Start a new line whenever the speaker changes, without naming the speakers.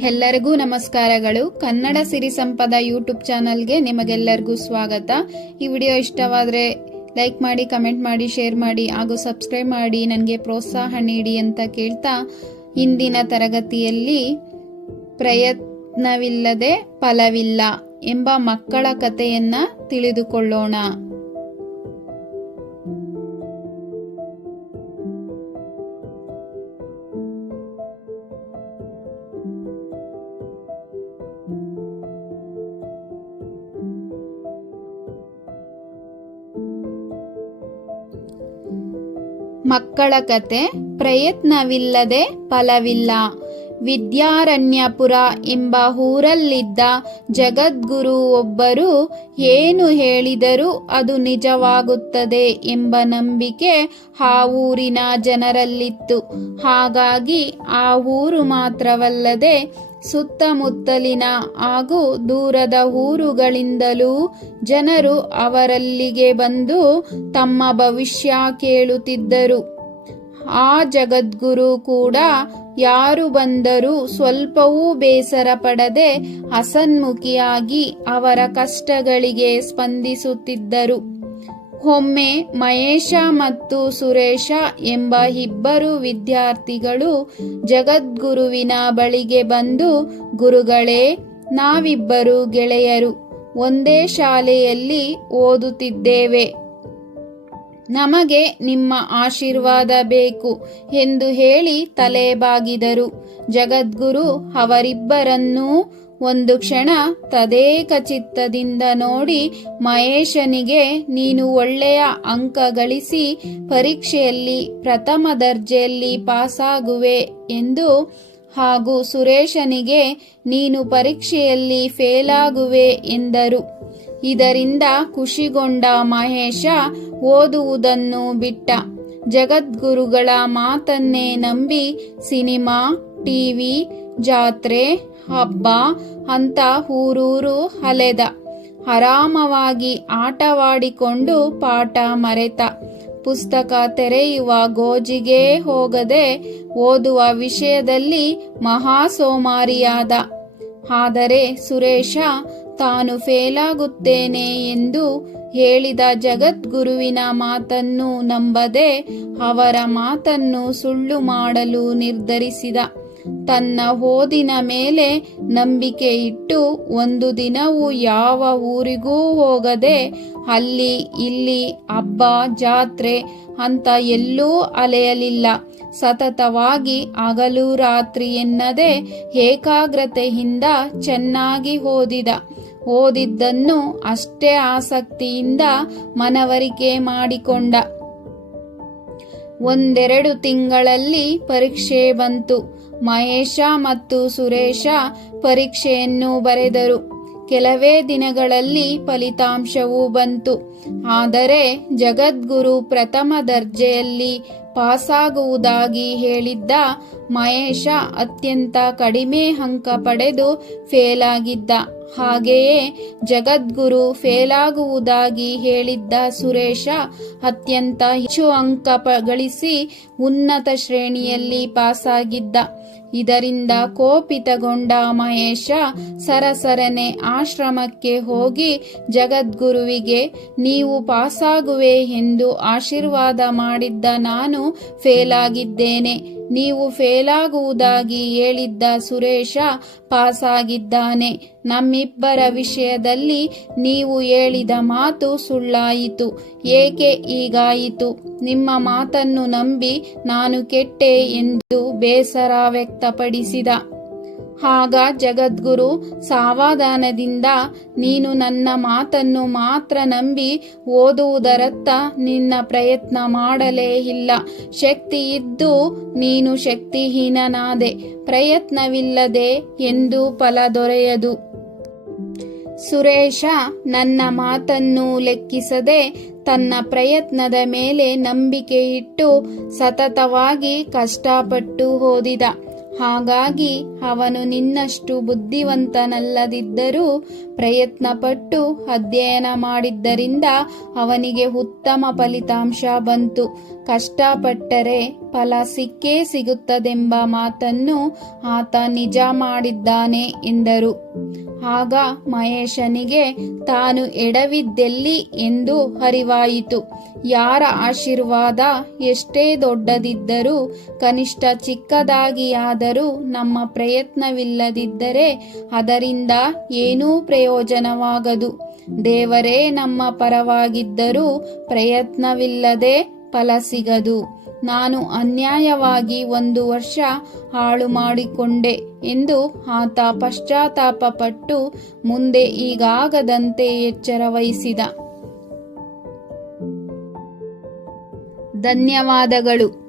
ಎಲ್ಲರಿಗೂ ನಮಸ್ಕಾರಗಳು. ಕನ್ನಡ ಸಿರಿ ಸಂಪದ ಯೂಟ್ಯೂಬ್ ಚಾನಲ್ಗೆ ನಿಮಗೆಲ್ಲರಿಗೂ ಸ್ವಾಗತ. ಈ ವಿಡಿಯೋ ಇಷ್ಟವಾದರೆ ಲೈಕ್ ಮಾಡಿ, ಕಮೆಂಟ್ ಮಾಡಿ, ಶೇರ್ ಮಾಡಿ ಹಾಗೂ ಸಬ್ಸ್ಕ್ರೈಬ್ ಮಾಡಿ. ನನಗೆ ಪ್ರೋತ್ಸಾಹ ನೀಡಿ ಅಂತ ಕೇಳ್ತಾ ಇಂದಿನ ತರಗತಿಯಲ್ಲಿ ಪ್ರಯತ್ನವಿಲ್ಲದೆ ಫಲವಿಲ್ಲ ಎಂಬ ಮಕ್ಕಳ ಕಥೆಯನ್ನ ತಿಳಿದುಕೊಳ್ಳೋಣ. ಮಕ್ಕಳ ಕತೆ ಪ್ರಯತ್ನವಿಲ್ಲದೆ ಫಲವಿಲ್ಲ. ವಿದ್ಯಾರಣ್ಯಪುರ ಎಂಬ ಊರಲ್ಲಿದ್ದ ಜಗದ್ಗುರು ಒಬ್ಬರು ಏನು ಹೇಳಿದರೂ ಅದು ನಿಜವಾಗುತ್ತದೆ ಎಂಬ ನಂಬಿಕೆ ಆ ಊರಿನ ಜನರಲ್ಲಿತ್ತು. ಹಾಗಾಗಿ ಆ ಊರು ಮಾತ್ರವಲ್ಲದೆ ಸುತ್ತಮುತ್ತಲಿನ ಹಾಗೂ ದೂರದ ಊರುಗಳಿಂದಲೂ ಜನರು ಅವರಲ್ಲಿಗೆ ಬಂದು ತಮ್ಮ ಭವಿಷ್ಯ ಕೇಳುತ್ತಿದ್ದರು. ಆ ಜಗದ್ಗುರು ಕೂಡ ಯಾರು ಬಂದರೂ ಸ್ವಲ್ಪವೂ ಬೇಸರ ಪಡದೆ ಹಸನ್ಮುಖಿಯಾಗಿ ಅವರ ಕಷ್ಟಗಳಿಗೆ ಸ್ಪಂದಿಸುತ್ತಿದ್ದರು. ಒಮ್ಮೆ ಮಹೇಶ ಮತ್ತು ಸುರೇಶ ಎಂಬ ಇಬ್ಬರು ವಿದ್ಯಾರ್ಥಿಗಳು ಜಗದ್ಗುರುವಿನ ಬಳಿಗೆ ಬಂದು, ಗುರುಗಳೇ, ನಾವಿಬ್ಬರು ಗೆಳೆಯರು, ಒಂದೇ ಶಾಲೆಯಲ್ಲಿ ಓದುತ್ತಿದ್ದೇವೆ. ನಮಗೆ ನಿಮ್ಮ ಆಶೀರ್ವಾದ ಬೇಕು ಎಂದು ಹೇಳಿ ತಲೆ ಬಾಗಿದರು ಜಗದ್ಗುರು ಅವರಿಬ್ಬರನ್ನೂ ಒಂದು ಕ್ಷಣ ತದೇಕ ಚಿತ್ತದಿಂದ ನೋಡಿ, ಮಹೇಶನಿಗೆ ನೀನು ಒಳ್ಳೆಯ ಅಂಕ ಗಳಿಸಿ ಪರೀಕ್ಷೆಯಲ್ಲಿ ಪ್ರಥಮ ದರ್ಜೆಯಲ್ಲಿ ಪಾಸಾಗುವೆ ಎಂದು ಹಾಗೂ ಸುರೇಶನಿಗೆ, ನೀನು ಪರೀಕ್ಷೆಯಲ್ಲಿ ಫೇಲಾಗುವೆ ಎಂದರು. ಇದರಿಂದ ಖುಷಿಗೊಂಡ ಮಹೇಶ ಓದುವುದನ್ನು ಬಿಟ್ಟ. ಜಗದ್ಗುರುಗಳ ಮಾತನ್ನೇ ನಂಬಿ ಸಿನಿಮಾ, ಟಿವಿ, ಜಾತ್ರೆ, ಹಬ್ಬ ಅಂತ ಊರೂರು ಅಲೆದ ಆರಾಮವಾಗಿ ಆಟವಾಡಿಕೊಂಡು ಪಾಠ ಮರೆತ. ಪುಸ್ತಕ ತೆರೆಯುವ ಗೋಜಿಗೆ ಹೋಗದೆ ಓದುವ ವಿಷಯದಲ್ಲಿ ಮಹಾಸೋಮಾರಿಯಾದ. ಆದರೆ ಸುರೇಶ, ತಾನು ಫೇಲಾಗುತ್ತೇನೆ ಎಂದು ಹೇಳಿದ ಜಗದ್ಗುರುವಿನ ಮಾತನ್ನು ನಂಬದೆ ಅವರ ಮಾತನ್ನು ಸುಳ್ಳು ಮಾಡಲು ನಿರ್ಧರಿಸಿದ. ತನ್ನ ಓದಿನ ಮೇಲೆ ನಂಬಿಕೆ ಇಟ್ಟು ಒಂದು ದಿನವೂ ಯಾವ ಊರಿಗೂ ಹೋಗದೆ ಅಲ್ಲಿ ಇಲ್ಲಿ ಹಬ್ಬ, ಜಾತ್ರೆ ಅಂತ ಎಲ್ಲೂ ಅಲೆಯಲಿಲ್ಲ. ಸತತವಾಗಿ ಹಗಲು ರಾತ್ರಿ ಎನ್ನದೆ ಏಕಾಗ್ರತೆಯಿಂದ ಚೆನ್ನಾಗಿ ಓದಿದ. ಓದಿದ್ದನ್ನು ಅಷ್ಟೇ ಆಸಕ್ತಿಯಿಂದ ಮನವರಿಕೆ ಮಾಡಿಕೊಂಡ. ಒಂದೆರಡು ತಿಂಗಳಲ್ಲಿ ಪರೀಕ್ಷೆ ಬಂತು. ಮಹೇಶ ಮತ್ತು ಸುರೇಶ ಪರೀಕ್ಷೆಯನ್ನು ಬರೆದರು. ಕೆಲವೇ ದಿನಗಳಲ್ಲಿ ಫಲಿತಾಂಶವೂ ಬಂತು. ಆದರೆ ಜಗದ್ಗುರು ಪ್ರಥಮ ದರ್ಜೆಯಲ್ಲಿ ಪಾಸಾಗುವುದಾಗಿ ಹೇಳಿದ್ದ ಮಹೇಶ ಅತ್ಯಂತ ಕಡಿಮೆ ಅಂಕ ಪಡೆದು ಫೇಲಾಗಿದ್ದ. ಹಾಗೆಯೇ ಜಗದ್ಗುರು ಫೇಲಾಗುವುದಾಗಿ ಹೇಳಿದ್ದ ಸುರೇಶ ಅತ್ಯಂತ ಹೆಚ್ಚು ಅಂಕ ಗಳಿಸಿ ಉನ್ನತ ಶ್ರೇಣಿಯಲ್ಲಿ ಪಾಸಾಗಿದ್ದ. ಇದರಿಂದ ಕೋಪಿತಗೊಂಡ ಮಹೇಶ ಸರಸರನೆ ಆಶ್ರಮಕ್ಕೆ ಹೋಗಿ ಜಗದ್ಗುರುವಿಗೆ, ನೀವು ಪಾಸಾಗುವೆ ಎಂದು ಆಶೀರ್ವಾದ ಮಾಡಿದ್ದ ನಾನು ಫೇಲಾಗಿದ್ದೇನೆ. ನೀವು ಫೇಲಾಗುವುದಾಗಿ ಹೇಳಿದ್ದ ಸುರೇಶ ಪಾಸಾಗಿದ್ದಾನೆ. ನಮ್ಮಿಬ್ಬರ ವಿಷಯದಲ್ಲಿ ನೀವು ಹೇಳಿದ ಮಾತು ಸುಳ್ಳಾಯಿತು. ಏಕೆ ಹೀಗಾಯಿತು? ನಿಮ್ಮ ಮಾತನ್ನು ನಂಬಿ ನಾನು ಕೆಟ್ಟೆ ಎಂದು ಬೇಸರ ವ್ಯಕ್ತಪಡಿಸಿದ ಆಗ ಜಗದ್ಗುರು ಸಾವಧಾನದಿಂದ, ನೀನು ನನ್ನ ಮಾತನ್ನು ಮಾತ್ರ ನಂಬಿ ಓದುವುದರತ್ತ ನಿನ್ನ ಪ್ರಯತ್ನ ಮಾಡಲೇ ಇಲ್ಲ. ಶಕ್ತಿ ಇದ್ದು ನೀನು ಶಕ್ತಿಹೀನನಾದೆ, ಪ್ರಯತ್ನವಿಲ್ಲದೆ ಎಂದು ಫಲ ದೊರೆಯದು. ಸುರೇಶ ನನ್ನ ಮಾತನ್ನು ಲೆಕ್ಕಿಸದೆ ತನ್ನ ಪ್ರಯತ್ನದ ಮೇಲೆ ನಂಬಿಕೆ ಇಟ್ಟು ಸತತವಾಗಿ ಕಷ್ಟಪಟ್ಟು ಓದಿದ. ಹಾಗಾಗಿ ಅವನು ನಿನ್ನಷ್ಟು ಬುದ್ಧಿವಂತನಲ್ಲದಿದ್ದರೂ ಪ್ರಯತ್ನಪಟ್ಟು ಅಧ್ಯಯನ ಮಾಡಿದ್ದರಿಂದ ಅವನಿಗೆ ಉತ್ತಮ ಫಲಿತಾಂಶ ಬಂತು. ಕಷ್ಟಪಟ್ಟರೆ ಫಲ ಸಿಕ್ಕೇ ಸಿಗುತ್ತದೆಂಬ ಮಾತನ್ನು ಆತ ನಿಜ ಮಾಡಿದ್ದಾನೆ ಎಂದರು. ಆಗ ಮಹೇಶನಿಗೆ ತಾನು ಎಡವಿದ್ದೆಲ್ಲಿ ಎಂದು ಅರಿವಾಯಿತು. ಯಾರ ಆಶೀರ್ವಾದ ಎಷ್ಟೇ ದೊಡ್ಡದಿದ್ದರೂ, ಕನಿಷ್ಠ ಚಿಕ್ಕದಾಗಿಯಾದರೂ ನಮ್ಮ ಪ್ರಯತ್ನವಿಲ್ಲದಿದ್ದರೆ ಅದರಿಂದ ಏನೂ ಪ್ರಯೋಜನವಾಗದು. ದೇವರೇ ನಮ್ಮ ಪರವಾಗಿದ್ದರೂ ಪ್ರಯತ್ನವಿಲ್ಲದೆ ಫಲ ಸಿಗದು. ನಾನು ಅನ್ಯಾಯವಾಗಿ ಒಂದು ವರ್ಷ ಹಾಳು ಮಾಡಿಕೊಂಡೆ ಎಂದು ಆತ ಪಶ್ಚಾತ್ತಾಪಪಟ್ಟು ಮುಂದೆ ಈಗಾಗದಂತೆ ಎಚ್ಚರ ವಹಿಸಿದ ಧನ್ಯವಾದಗಳು.